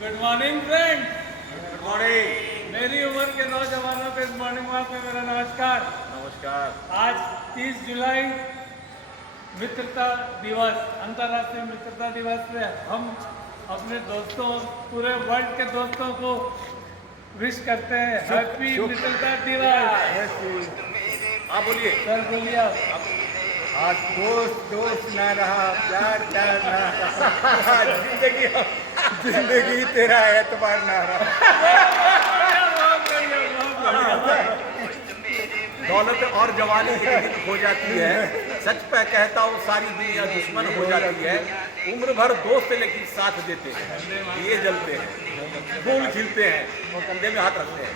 Good morning friend. Good morning. मेरी उम्र के नौजवानों को इस मॉर्निंग वॉक में मेरा नमस्कार। नमस्कार। आज 30 जुलाई मित्रता दिवस, अंतर्राष्ट्रीय मित्रता दिवस पे हम अपने दोस्तों, पूरे वर्ल्ड के दोस्तों को विश करते हैं हैप्पी मित्रता दिवस। आप बोलिए। सर बोलिए आप। आज दोस्त दोस्त ना रहा, प्यार प्यार ना रहा, जिंदगी तेरा एतबार ना रहा। दौलत और जवानी एक हो जाती है, सच पे कहता हूँ सारी दुनिया दुश्मन हो जाती है। उम्र भर दोस्त लेकिन साथ देते हैं, ये जलते हैं, फूल खिलते हैं और कंधे में हाथ रखते हैं।